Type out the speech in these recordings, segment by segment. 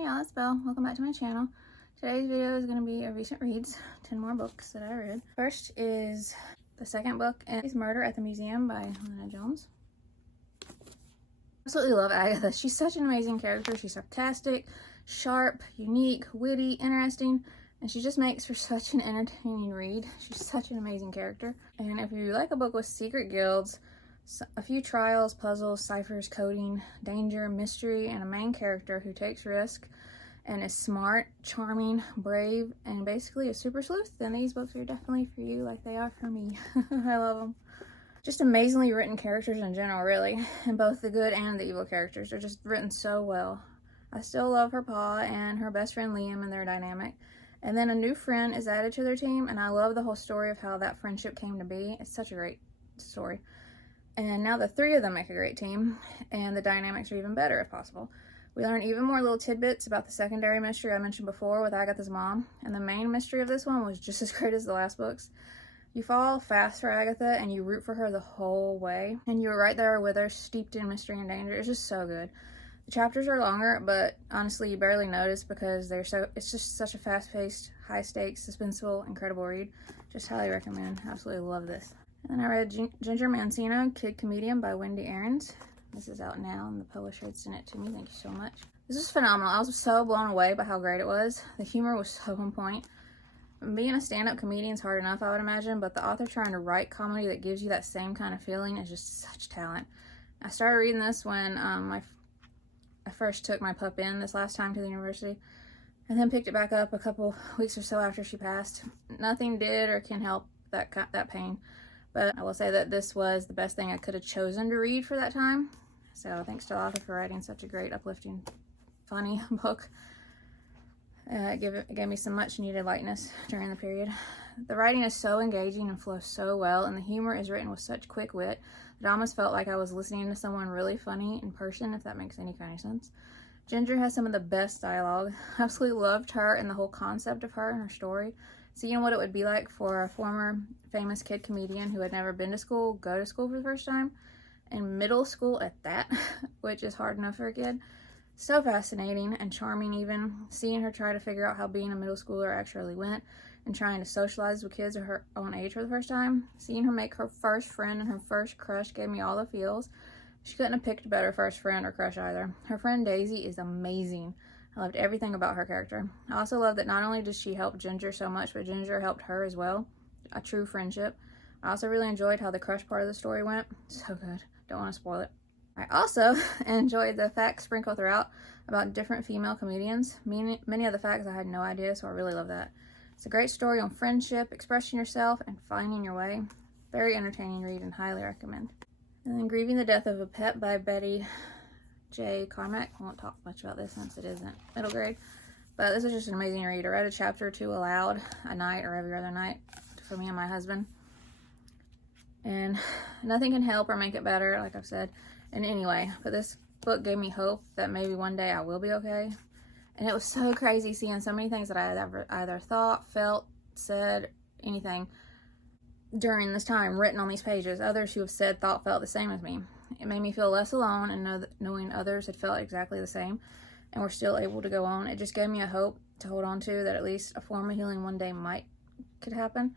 Hey y'all, it's Belle. Welcome back to my channel. Today's video is going to be a recent reads, 10 more books that I read. First is the second book, and it's Murder at the Museum by Helena Jones. Absolutely love Agatha. She's such an amazing character. She's sarcastic, sharp, unique, witty, interesting, and she just makes for such an entertaining read. She's such an amazing character. And if you like a book with secret guilds, a few trials, puzzles, ciphers, coding, danger, mystery, and a main character who takes risk and is smart, charming, brave, and basically a super sleuth, then these books are definitely for you like they are for me. I love them. Just amazingly written characters in general, really. And both the good and the evil characters are just written so well. I still love her pa and her best friend Liam and their dynamic. And then a new friend is added to their team, and I love the whole story of how that friendship came to be. It's such a great story. And now the three of them make a great team, and the dynamics are even better if possible. We learn even more little tidbits about the secondary mystery I mentioned before with Agatha's mom, and the main mystery of this one was just as great as the last books. You fall fast for Agatha, and you root for her the whole way, and you're right there with her, steeped in mystery and danger. It's just so good. The chapters are longer, but honestly, you barely notice because it's just such a fast-paced, high-stakes, suspenseful, incredible read. Just highly recommend. Absolutely love this. And then I read Ginger Mancino, Kid Comedian by Wendy Aarons. This is out now, and the publisher had sent it to me. Thank you so much. This is phenomenal. I was so blown away by how great it was. The humor was so on point. Being a stand-up comedian is hard enough, I would imagine, but the author trying to write comedy that gives you that same kind of feeling is just such talent. I started reading this when I first took my pup in this last time to the university, and then picked it back up a couple weeks or so after she passed. Nothing did or can help that pain. But I will say that this was the best thing I could have chosen to read for that time. So thanks to the author for writing such a great, uplifting, funny book. It gave me some much needed lightness during the period. The writing is so engaging and flows so well, and the humor is written with such quick wit that I almost felt like I was listening to someone really funny in person, if that makes any kind of sense. Ginger has some of the best dialogue. I absolutely loved her and the whole concept of her and her story. Seeing what it would be like for a former famous kid comedian who had never been to school, go to school for the first time, and middle school at that, which is hard enough for a kid. So fascinating and charming even, seeing her try to figure out how being a middle schooler actually went and trying to socialize with kids of her own age for the first time. Seeing her make her first friend and her first crush gave me all the feels. She couldn't have picked a better first friend or crush either. Her friend Daisy is amazing. I loved everything about her character. I also love that not only did she help Ginger so much, but Ginger helped her as well. A true friendship. I also really enjoyed how the crush part of the story went. So good. Don't want to spoil it. I also enjoyed the facts sprinkled throughout about different female comedians. Many of the facts I had no idea, so I really love that. It's a great story on friendship, expressing yourself, and finding your way. Very entertaining read and highly recommend. And then Grieving the Death of a Pet by Betty J. Carmack. I won't talk much about this since it isn't middle grade, but this is just an amazing read. I read a chapter or two aloud a night or every other night for me and my husband, and nothing can help or make it better, like I've said in any way, but this book gave me hope that maybe one day I will be okay. And it was so crazy seeing so many things that I had ever either thought, felt, said, anything during this time written on these pages. Others who have said, thought, felt the same as me. It made me feel less alone, and knowing others had felt exactly the same and were still able to go on. It just gave me a hope to hold on to, that at least a form of healing one day could happen.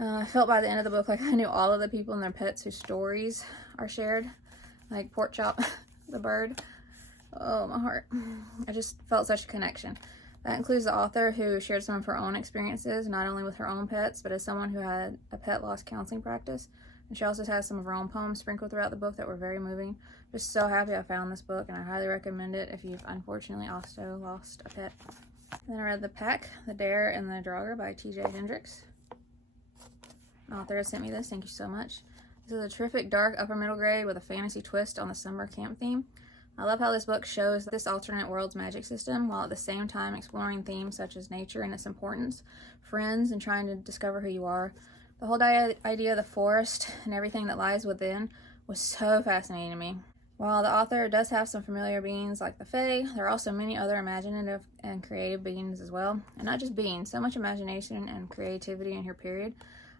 I felt by the end of the book like I knew all of the people and their pets whose stories are shared, like Pork Chop, the bird. Oh, my heart. I just felt such a connection. That includes the author, who shared some of her own experiences, not only with her own pets, but as someone who had a pet loss counseling practice. And she also has some of her own poems sprinkled throughout the book that were very moving. Just so happy I found this book, and I highly recommend it if you've unfortunately also lost a pet. And then I read The Pack, The Dare, and The Draugr by T.J. Hendricks. The author has sent me this. Thank you so much. This is a terrific dark upper middle grade with a fantasy twist on the summer camp theme. I love how this book shows this alternate world's magic system, while at the same time exploring themes such as nature and its importance, friends, and trying to discover who you are. The whole idea of the forest and everything that lies within was so fascinating to me. While the author does have some familiar beings like the Fae, there are also many other imaginative and creative beings as well. And not just beings, so much imagination and creativity in her period.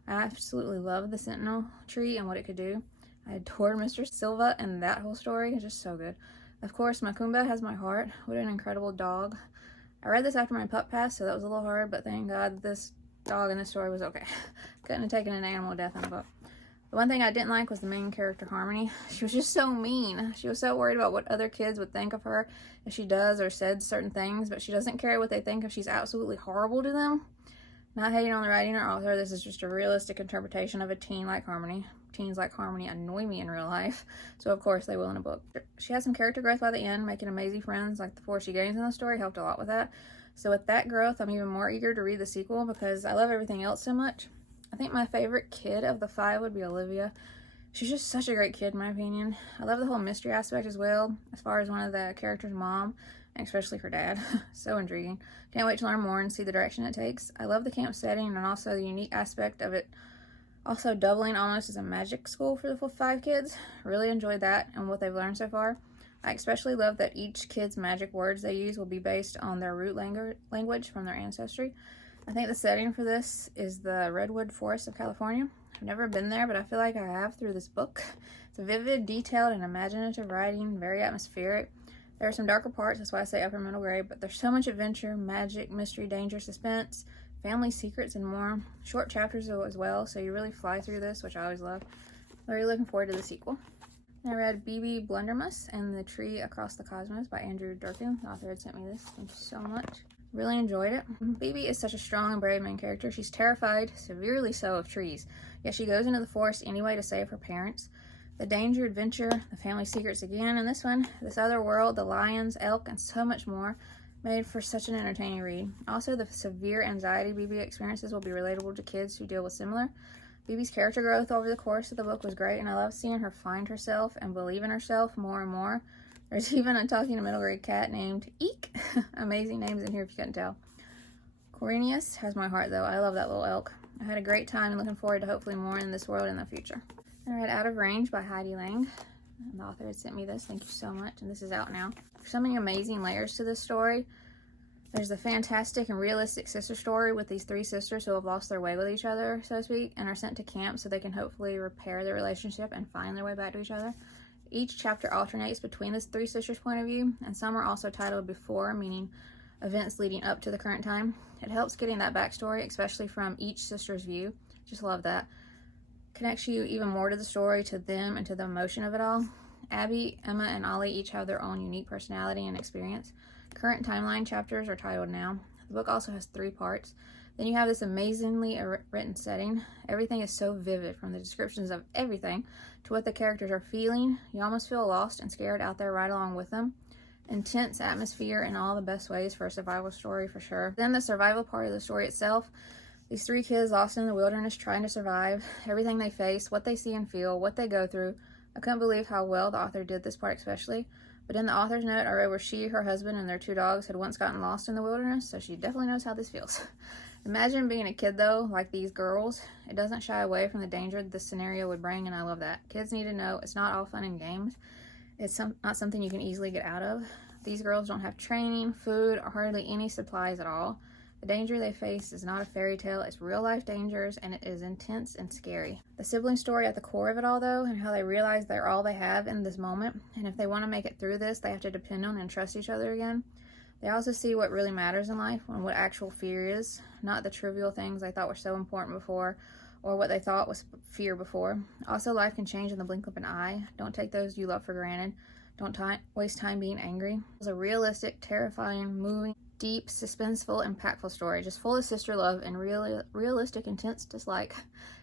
I absolutely love the Sentinel tree and what it could do. I adored Mr. Silva, and that whole story is just so good. Of course, Macumba has my heart. What an incredible dog. I read this after my pup passed, so that was a little hard, but thank God this dog in this story was okay. Couldn't have taken an animal death in the book. The one thing I didn't like was the main character, Harmony. She was just so mean. She was so worried about what other kids would think of her if she does or said certain things, but she doesn't care what they think if she's absolutely horrible to them. Not hating on the writing or author, this is just a realistic interpretation of a teen like Harmony. Teens like Harmony annoy me in real life, so of course they will in a book. She has some character growth by the end, making amazing friends, like the 4 she gains in the story helped a lot with that. So with that growth, I'm even more eager to read the sequel because I love everything else so much. I think my favorite kid of the 5 would be Olivia. She's just such a great kid in my opinion. I love the whole mystery aspect as well, as far as one of the characters' mom, and especially her dad. So intriguing. Can't wait to learn more and see the direction it takes. I love the camp setting and also the unique aspect of it also doubling almost as a magic school for the 5 kids. Really enjoyed that and what they've learned so far. I especially love that each kid's magic words they use will be based on their root language from their ancestry. I think the setting for this is the Redwood Forest of California. I've never been there, but I feel like I have through this book. It's a vivid, detailed, and imaginative writing, very atmospheric. There are some darker parts, that's why I say upper middle grade, but there's so much adventure, magic, mystery, danger, suspense, family secrets, and more. Short chapters as well, so you really fly through this, which I always love. Very looking forward to the sequel. I read B.B. Blundermus and the Tree Across the Cosmos by Andrew Durkin. The author had sent me this. Thank you so much. Really enjoyed it. B.B. is such a strong and brave main character. She's terrified, severely so, of trees. Yet she goes into the forest anyway to save her parents. The danger, adventure, the family secrets again, and this one, this other world, the lions, elk, and so much more, made for such an entertaining read. Also, the severe anxiety B.B. experiences will be relatable to kids who deal with similar. B.B.'s character growth over the course of the book was great, and I love seeing her find herself and believe in herself more and more. There's even a talking to middle grade cat named Eek. Amazing names in here if you couldn't tell. Cornelius has my heart though. I love that little elk. I had a great time and looking forward to hopefully more in this world in the future. I read Out of Range by Heidi Lang. And the author had sent me this. Thank you so much. And this is out now. There's so many amazing layers to this story. There's the fantastic and realistic sister story with these 3 sisters who have lost their way with each other, so to speak, and are sent to camp so they can hopefully repair their relationship and find their way back to each other. Each chapter alternates between the 3 sisters' point of view, and some are also titled before, meaning events leading up to the current time. It helps getting that backstory, especially from each sister's view. Just love that. Connects you even more to the story, to them, and to the emotion of it all. Abby, Emma, and Ollie each have their own unique personality and experience. Current timeline chapters are titled now. The book also has 3 parts. Then you have this amazingly written setting. Everything is so vivid, from the descriptions of everything to what the characters are feeling. You almost feel lost and scared out there right along with them. Intense atmosphere in all the best ways for a survival story for sure. Then the survival part of the story itself. These 3 kids lost in the wilderness trying to survive. Everything they face, what they see and feel, what they go through. I couldn't believe how well the author did this part especially. But in the author's note, I read where she, her husband, and their 2 dogs had once gotten lost in the wilderness, so she definitely knows how this feels. Imagine being a kid though, like these girls. It doesn't shy away from the danger this scenario would bring, and I love that. Kids need to know it's not all fun and games. It's not something you can easily get out of. These girls don't have training, food, or hardly any supplies at all. The danger they face is not a fairy tale, it's real life dangers, and it is intense and scary. The sibling story at the core of it all though, and how they realize they're all they have in this moment, and if they want to make it through this, they have to depend on and trust each other again. They also see what really matters in life and what actual fear is, not the trivial things they thought were so important before, or what they thought was fear before. Also, life can change in the blink of an eye. Don't take those you love for granted. Don't waste time being angry. It's a realistic, terrifying, moving, deep, suspenseful, impactful story, just full of sister love and realistic, intense dislike.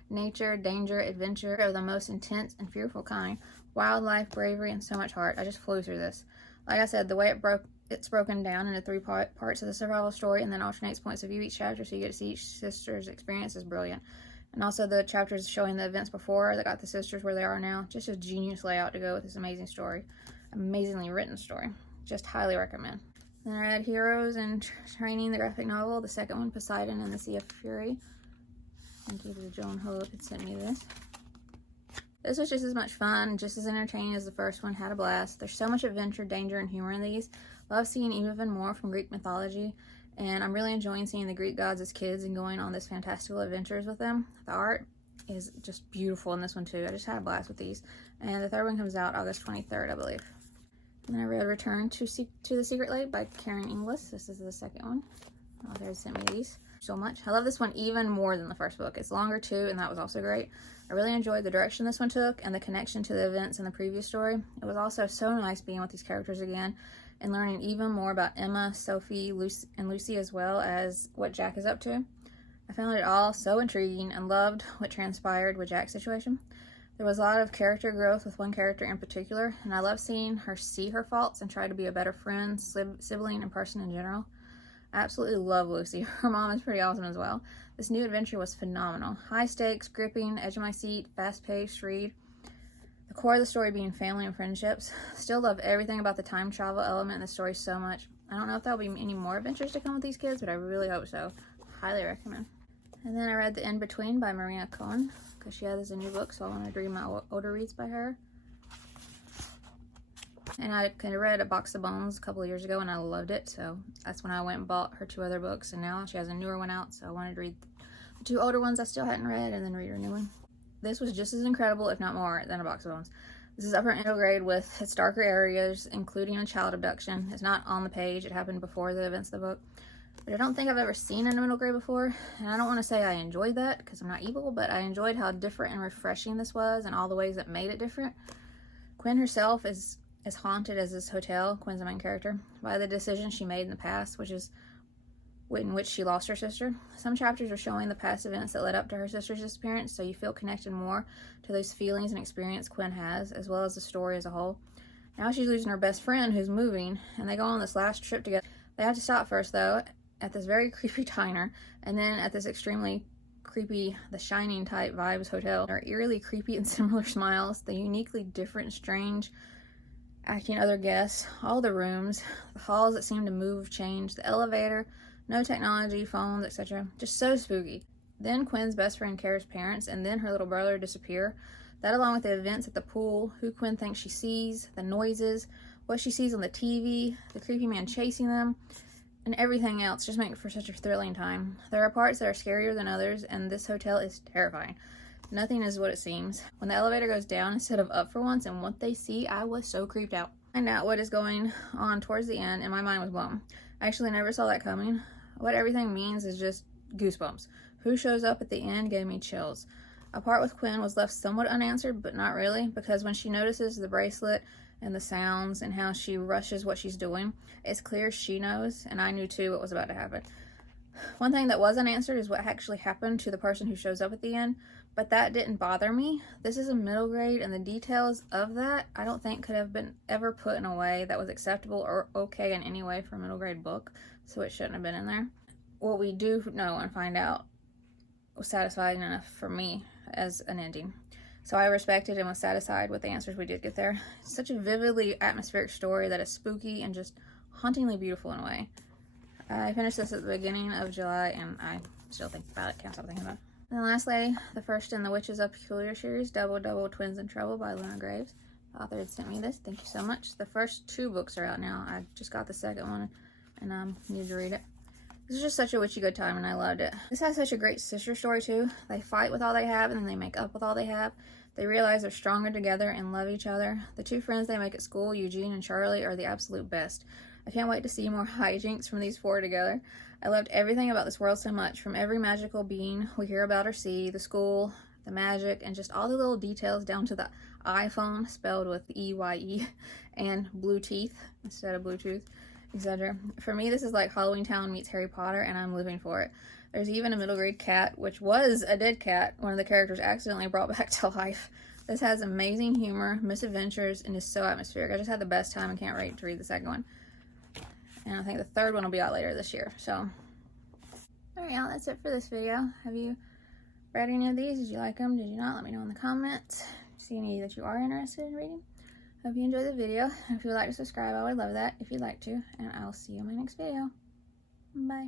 Nature, danger, adventure are the most intense and fearful kind. Wildlife, bravery, and so much heart. I just flew through this. Like I said, the way it's broken down into 3 parts of the survival story and then alternates points of view each chapter so you get to see each sister's experience is brilliant. And also the chapters showing the events before that got the sisters where they are now. Just a genius layout to go with this amazing story. Amazingly written story. Just highly recommend. Then I read Heroes in Training, the graphic novel, the second one, Poseidon and the Sea of Fury. Thank you to Joan Hope who sent me this. This was just as much fun, just as entertaining as the first one. Had a blast. There's so much adventure, danger, and humor in these. Love seeing even more from Greek mythology, and I'm really enjoying seeing the Greek gods as kids and going on this fantastical adventures with them. The art is just beautiful in this one too. I just had a blast with these. And the third one comes out August 23rd, I believe. And then I read Return to the Secret Lake by Karen Inglis. This is the second one. Author sent me these so much. I love this one even more than the first book. It's longer too, and that was also great. I really enjoyed the direction this one took and the connection to the events in the previous story. It was also so nice being with these characters again and learning even more about Emma, Sophie, Lucy, as well as what Jack is up to. I found it all so intriguing and loved what transpired with Jack's situation. There was a lot of character growth with one character in particular, and I love seeing her see her faults and try to be a better friend, sibling, and person in general. I absolutely love Lucy. Her mom is pretty awesome as well. This new adventure was phenomenal. High stakes, gripping, edge of my seat, fast-paced read. The core of the story being family and friendships. Still love everything about the time travel element in the story so much. I don't know if there'll be any more adventures to come with these kids, but I really hope so. Highly recommend. And then I read The In-Between by Maria Cohen, because she has a new book, so I wanted to read my older reads by her. And I kind of read A Box of Bones a couple of years ago, and I loved it, so that's when I went and bought her 2 other books, and now she has a newer one out, so I wanted to read the 2 older ones I still hadn't read, and then read her new one. This was just as incredible, if not more, than A Box of Bones. This is upper middle grade with its darker areas, including a child abduction. It's not on the page, it happened before the events of the book. But I don't think I've ever seen a middle grade before, and I don't want to say I enjoyed that, because I'm not evil, but I enjoyed how different and refreshing this was, and all the ways that made it different. Quinn herself is as haunted as this hotel, Quinn's the main character, by the decision she made in the past, which is in which she lost her sister. Some chapters are showing the past events that led up to her sister's disappearance, so you feel connected more to those feelings and experience Quinn has, as well as the story as a whole. Now she's losing her best friend who's moving, and they go on this last trip together. They have to stop first, though, at this very creepy diner, and then at this extremely creepy, The Shining type vibes hotel. They're eerily creepy and similar smiles, the uniquely different, strange acting other guests, all the rooms, the halls that seem to move, change, the elevator, no technology, phones, etc. Just so spooky. Then Quinn's best friend Kara's parents and then her little brother disappear. That, along with the events at the pool, who Quinn thinks she sees, the noises, what she sees on the TV, the creepy man chasing them, and everything else, just make it for such a thrilling time. There are parts that are scarier than others, and this hotel is terrifying. Nothing is what it seems. When the elevator goes down instead of up for once, and what they see, I was so creeped out. Find out what is going on towards the end, and my mind was blown. I actually never saw that coming. What everything means is just goosebumps. Who shows up at the end gave me chills. A part with Quinn was left somewhat unanswered, but not really, because when she notices the bracelet and the sounds and how she rushes what she's doing, it's clear she knows, and I knew too what was about to happen. One thing that was unanswered is what actually happened to the person who shows up at the end, but that didn't bother me. This is a middle grade, and the details of that I don't think could have been ever put in a way that was acceptable or okay in any way for a middle grade book, so it shouldn't have been in there. What we do know and find out was satisfying enough for me as an ending. So I respected and was satisfied with the answers we did get there. It's such a vividly atmospheric story that is spooky and just hauntingly beautiful in a way. I finished this at the beginning of July, and I still think about it, can't stop thinking about it. And then lastly, the first in the Witches of Peculiar series, Double Double Twins in Trouble by Luna Graves. The author had sent me this, thank you so much. The first 2 books are out now. I just got the second one, and I need to read it. This is just such a witchy good time, and I loved it. This has such a great sister story too. They fight with all they have, and then they make up with all they have. They realize they're stronger together and love each other. The 2 friends they make at school, Eugene and Charlie, are the absolute best. I can't wait to see more hijinks from these 4 together. I loved everything about this world so much, from every magical being we hear about or see, the school, the magic, and just all the little details down to the iPhone spelled with E-Y-E and blue teeth instead of Bluetooth, etc. For me, this is like Halloween Town meets Harry Potter, and I'm living for it. There's even a middle grade cat, which was a dead cat one of the characters accidentally brought back to life. This has amazing humor, misadventures, and is so atmospheric. I just had the best time and can't wait to read the second one. And I think the 3rd one will be out later this year. So, alright y'all, that's it for this video. Have you read any of these? Did you like them? Did you not? Let me know in the comments. See any that you are interested in reading. Hope you enjoyed the video. If you would like to subscribe, I would love that if you'd like to. And I'll see you in my next video. Bye.